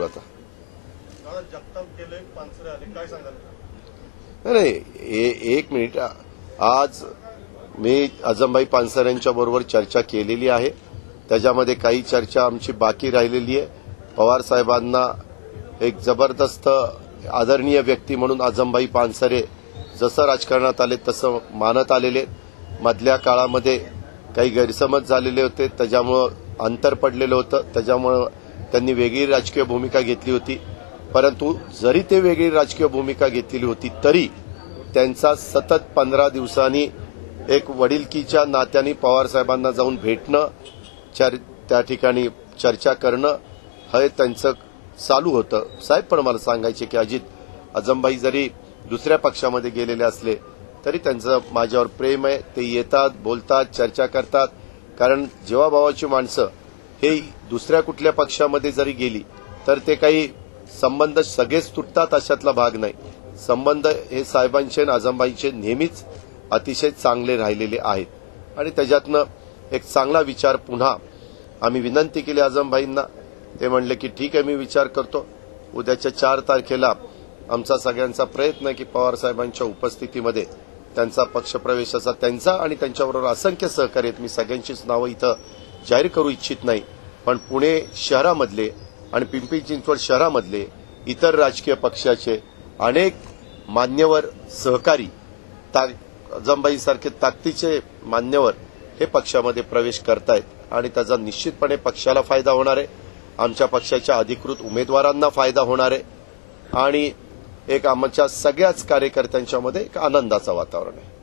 आता जगताप गेले पानसरे आले काय सांगाल? नाही एक मिनिट. आज मी आजमभाई पानसरेंच्या बरोबर चर्चा केलेली आहे. त्याच्यामध्ये काही चर्चा आमची बाकी राहिलेली आहे. पवार साहेबांना एक जबरदस्त आदरणीय व्यक्ती म्हणून आजमभाई पानसरे जसं राजकारणात आले तसं मानत आलेले. मधल्या काळामध्ये काही गैरसमज झालेले होते, त्याच्यामुळं अंतर पडलेलं होतं, त्याच्यामुळं त्यांनी वेगळी राजकीय भूमिका घेतली होती. परंतु जरी ते वेगळी राजकीय भूमिका घेतलेली होती तरी त्यांचा सतत 15 दिवसांनी एक वडिलकीच्या नात्याने पवार साहेबांना जाऊन भेटणं, त्या ठिकाणी चर्चा करणं हे त्यांचं चालू होतं. साहेब पण मला सांगायचे की अजित आजमभाई जरी दुसऱ्या पक्षामध्ये गेलेले असले तरी त्यांचं माझ्यावर प्रेम आहे. ते येतात, बोलतात, चर्चा करतात. कारण जेव्हा भावाची माणसं हे दुसऱ्या कुठल्या पक्षामध्ये जरी गेली तर ते काही संबंध सगळेच तुटतात अशातला भाग नाही. संबंध हे साहेबांचे आणि आजमभाईंचे नेहमीच अतिशय चांगले राहिलेले आहेत. आणि त्याच्यातनं एक चांगला विचार पुन्हा आम्ही विनंती केली आजमभाईंना. ते म्हणले की ठीक आहे, मी विचार करतो. उद्याच्या 4 तारखेला आमचा सगळ्यांचा प्रयत्न आहे की पवार साहेबांच्या उपस्थितीमध्ये त्यांचा पक्षप्रवेशाचा त्यांचा आणि त्यांच्याबरोबर असंख्य सहकारी आहेत. मी सगळ्यांचीच नावं इथं जाहीर करू इच्छित नाही, पण पुणे शहरामधले आणि पिंपरी चिंचवड शहरामधले इतर राजकीय पक्षाचे अनेक मान्यवर सहकारी आजमभाईसारखे ताकदीचे मान्यवर हे पक्षामध्ये प्रवेश करतायत आणि त्याचा निश्चितपणे पक्षाला फायदा होणार आहे, आमच्या पक्षाच्या अधिकृत उमेदवारांना फायदा होणार आहे आणि एक आमच्या सगळ्याच कार्यकर्त्यांच्यामध्ये एक आनंदाचं वातावरण आहे.